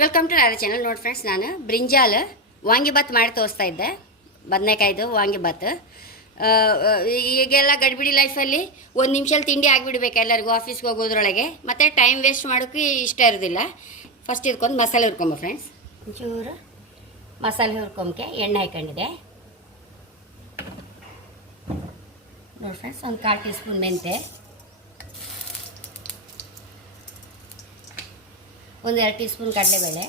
Welcome to ನಾರ channel ನೋಡಿ friends ನಾನು ಬ್ರಿಂಜಾಲ್ ವಾಂಗಿಭಾತ್ ಮಾಡಿ ತೋರಿಸ್ತಾ ಇದ್ದೆ. ಬದನೆಕಾಯ್ದು ವಾಂಗಿಭಾತ್. ಈಗೆಲ್ಲ ಗಡ್ಬಿಡಿ ಲೈಫಲ್ಲಿ ಒಂದು ನಿಮಿಷಲ್ಲಿ ತಿಂಡಿ ಆಗಿಬಿಡ್ಬೇಕು ಎಲ್ಲರಿಗೂ ಆಫೀಸ್ಗೆ ಹೋಗೋದ್ರೊಳಗೆ. ಮತ್ತು ಟೈಮ್ ವೇಸ್ಟ್ ಮಾಡೋಕ್ಕೆ ಇಷ್ಟ ಇರೋದಿಲ್ಲ. ಫಸ್ಟ್ ಇದ್ಕೊಂಡು ಮಸಾಲೆ ಹುರ್ಕೊಂಬ ಫ್ರೆಂಡ್ಸ್ ಒಂಚೂರು ಮಸಾಲೆ ಹುರ್ಕೊಂಬಕ್ಕೆ ಎಣ್ಣೆ ಹಾಕೊಂಡಿದೆ ನೋಡಿ ಫ್ರೆಂಡ್ಸ್ ಒಂದು ಕಾಲು ಟೀ ಸ್ಪೂನ್ ಮೆಂತೆ ಒಂದು ಎರಡು ಟೀ ಸ್ಪೂನ್ ಕಡಲೆಬೇಳೆ.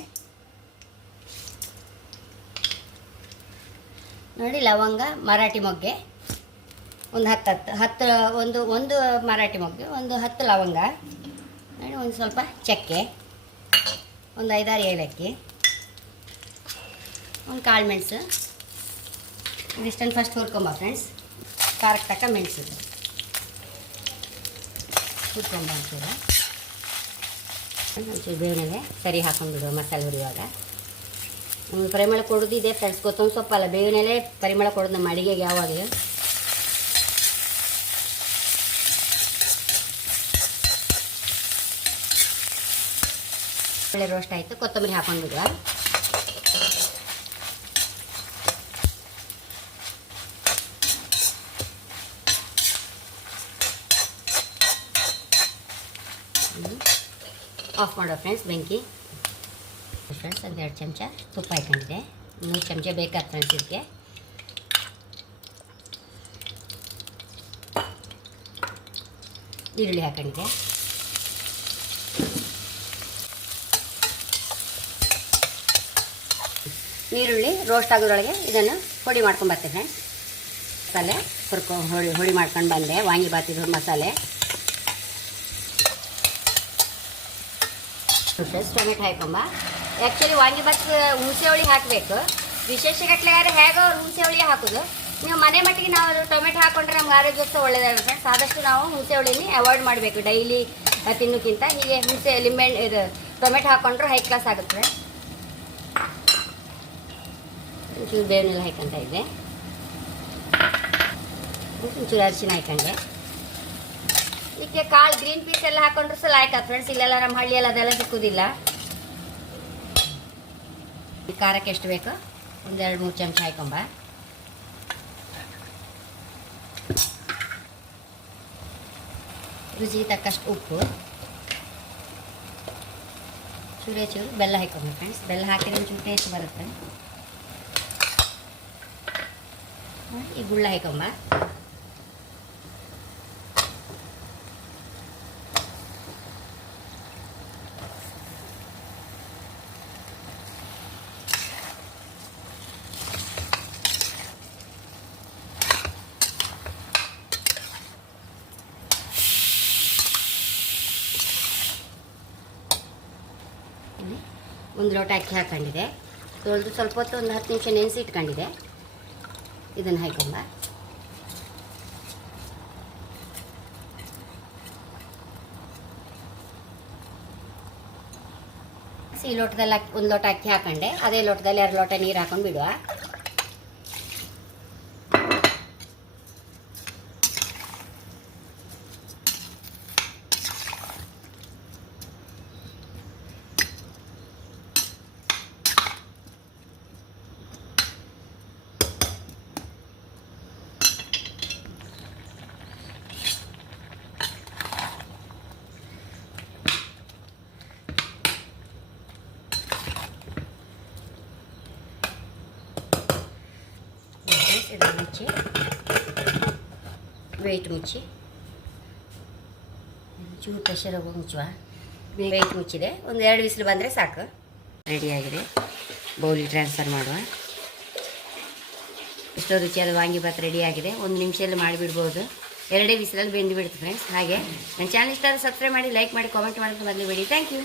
ನೋಡಿ, ಲವಂಗ, ಮರಾಠಿ ಮೊಗ್ಗೆ. ಒಂದು ಹತ್ತು ಹತ್ತು ಹತ್ತು, ಒಂದು ಒಂದು ಮರಾಠಿ ಮೊಗ್ಗೆ, ಒಂದು ಹತ್ತು ಲವಂಗ. ನೋಡಿ, ಒಂದು ಸ್ವಲ್ಪ ಚಕ್ಕೆ. ಒಂದು ಐದಾರು ಏಲಕ್ಕಿ. ಒಂದು ಕಾಳು ಮೆಣಸು. ಇದಿಷ್ಟನ್ನು ಫಸ್ಟ್ ಹುರ್ಕೊಂಬ ಫ್ರೆಂಡ್ಸ್ ಕಾರಕ್ಕೆ ತಕ್ಕ ಮೆಣಸು. ಹುರ್ಕೊಂಬ ಒಂಚೂರು ಒಂಚೂರು ಸರಿ ಹಾಕೊಂಡ್ಬಿಡುವ ಮಸಾಲೆ ಹುರಿಯುವಾಗ. ನಮಗೆ ಪರಿಮಳ ಕೊಡೋದಿದೆ ಫ್ರೆಂಡ್ಸ್ ಗೊತ್ತೊಂದು ಸೊಪ್ಪಲ್ಲ ಬೇವಿನೆಲೆ ಪರಿಮಳ ಕೊಡೋದು ನಮ್ಮ ಅಡಿಗೆಗೆ ಯಾವಾಗಲೂ. ಒಳ್ಳೆ ರೋಸ್ಟ್ ಆಯಿತು, ಕೊತ್ತಂಬರಿ ಹಾಕೊಂಡ್ಬಿಡುವ. ಆಫ್ ಮಾಡೋ ಫ್ರೆಂಡ್ಸ್ ಬೆಂಕಿ. ಫ್ರೆಂಡ್ಸ್ ಒಂದು ಎರಡು ಚಮಚ ತುಪ್ಪ ಹಾಕೊಂಡಿದೆ ಮೂರು ಚಮಚ ಬೇಕಾದ ಫ್ರೆಂಡ್ಸ್ ಇದಕ್ಕೆ ಈರುಳ್ಳಿ ಹಾಕೊಂಡಿದೆ ಈರುಳ್ಳಿ ರೋಸ್ಟ್ ಆಗೋದ್ರೊಳಗೆ ಇದನ್ನು ಹೊಡಿ ಮಾಡ್ಕೊಂಬರ್ತೀನಿ ಫ್ರೆಂಡ್ಸ್ ಮಸಾಲೆ ಹುರ್ಕೊ ಹೊಡಿ ಹೊಡಿ ಮಾಡ್ಕೊಂಡು ಬಂದೆ. ವಾಂಗಿ ಬಾತಿದು ಮಸಾಲೆ. ಫ್ರೆಶ್ ಟೊಮೆಟೊ ಹಾಕೊಂಬ. ಆ್ಯಕ್ಚುಲಿ ವಾಂಗಿಭಾತ್ ಹುಣಸೆ ಹುಳಿ ಹಾಕಬೇಕು. ವಿಶೇಷ ಗಟ್ಲೆಗಾರೆ ಹೇಗೋ ಅವ್ರು ಹುಣಸೆ ಹುಳಿ ಹಾಕೋದು. ನೀವು ಮನೆ ಮಟ್ಟಿಗೆ ನಾವು ಟೊಮೆಟೊ ಹಾಕೊಂಡ್ರೆ ನಮ್ಗೆ ಆರೋಗ್ಯಕ್ಕೆ ಒಳ್ಳೇದಾಗುತ್ತೆ ಆದಷ್ಟು ನಾವು ಹುಣಸೆ ಹುಳಿನೇ ಅವಾಯ್ಡ್ ಮಾಡಬೇಕು ಡೈಲಿ ತಿನ್ನೋಕ್ಕಿಂತ. ಹೀಗೆ ಹುಣಸೆ ಲಿಂಬೆ ಇದು ಟೊಮೆಟೊ ಹಾಕೊಂಡ್ರೆ ಹೈ ಕ್ಲಾಸ್ ಆಗುತ್ತೆ. ಒಂಚೂರು ಬೇವಿನೆಲ್ಲ ಹಾಕೊಂತ ಇದ್ದೆ. ಒಂಚೂರು ಅರಿಶಿನ ಹಾಕೊಂಡೆ ಇದಕ್ಕೆ ಕಾಳು ಗ್ರೀನ್ ಪೀಸ್ ಎಲ್ಲ ಹಾಕೊಂಡ್ರು ಸಹ ಲಾಯ್ಕ ಫ್ರೆಂಡ್ಸ್ ಇಲ್ಲೆಲ್ಲ ನಮ್ಮ ಹಳ್ಳಿಯಲ್ಲಿ ಅದೆಲ್ಲ ಸಿಕ್ಕುದಿಲ್ಲ. ಖಾರಕ್ಕೆ ಎಷ್ಟು ಬೇಕು? ಒಂದೆರಡು ಮೂರು ಚಮಚ ಹಾಕೊಂಬ. ರುಚಿ ತಕ್ಕಷ್ಟು ಉಪ್ಪು. ಚೂರೇ ಚೂರು ಬೆಲ್ಲ ಹಾಕೊಂಬ ಫ್ರೆಂಡ್ಸ್ ಬೆಲ್ಲ ಹಾಕಿದ್ರೆ ಒಂಚೂರು ಟೇಸ್ಟ್ ಬರುತ್ತೆ. ಈ ಗುಳ್ಳ ಹಾಕೊಂಬ. ಒಂದು ಲೋಟ ಅಕ್ಕಿ ಹಾಕೊಂಡಿದೆ. ತೊಳೆದು ಸ್ವಲ್ಪ ಹೊತ್ತು ಒಂದು ಹತ್ತು ನಿಮಿಷ ನೆನೆಸಿ ಇಟ್ಕೊಂಡಿದೆ ಇದನ್ನು ಹಾಕೊಂಬ. ಈ ಲೋಟದಲ್ಲಿ ಅಕ್ಕಿ ಒಂದು ಲೋಟ ಅಕ್ಕಿ ಹಾಕೊಂಡೆ. ಅದೇ ಲೋಟದಲ್ಲಿ ಎರಡು ಲೋಟ ನೀರು ಹಾಕೊಂಡು ಬಿಡುವ. ಇದನ್ನು ಮುಚ್ಚಿ ವೆಯ್ಟ್ ಮುಚ್ಚಿ ಚೂರು ಪ್ರೆಷರ್ ಹೋಗಿ ಮುಚ್ಚುವ? ವೆಯ್ಟ್ ಮುಚ್ಚಿದೆ. ಒಂದು ಎರಡು ಬಿಸಿಲು ಬಂದರೆ ಸಾಕು. ರೆಡಿಯಾಗಿದೆ ಬೌಲಿಗೆ ಟ್ರಾನ್ಸ್ಫರ್ ಮಾಡುವ. ಎಷ್ಟೋ ರುಚಿಯಾದ ವಾಂಗಿಭಾತ್ ರೆಡಿಯಾಗಿದೆ ಒಂದು ನಿಮಿಷದಲ್ಲಿ ಮಾಡಿಬಿಡ್ಬೋದು. ಎರಡೇ ಬಿಸಿಲಲ್ಲಿ ಬೆಂದು ಬಿಡುತ್ತೆ ಫ್ರೆಂಡ್ಸ್ ಹಾಗೆ ನನ್ನ ಚಾನಲ್ ಇಷ್ಟ ಸಬ್ಸ್ಕ್ರೈಬ್ ಮಾಡಿ ಲೈಕ್ ಮಾಡಿ ಕಾಮೆಂಟ್ ಮಾಡೋದು ಬದಲು ಬಿಡಿ ಥ್ಯಾಂಕ್ ಯು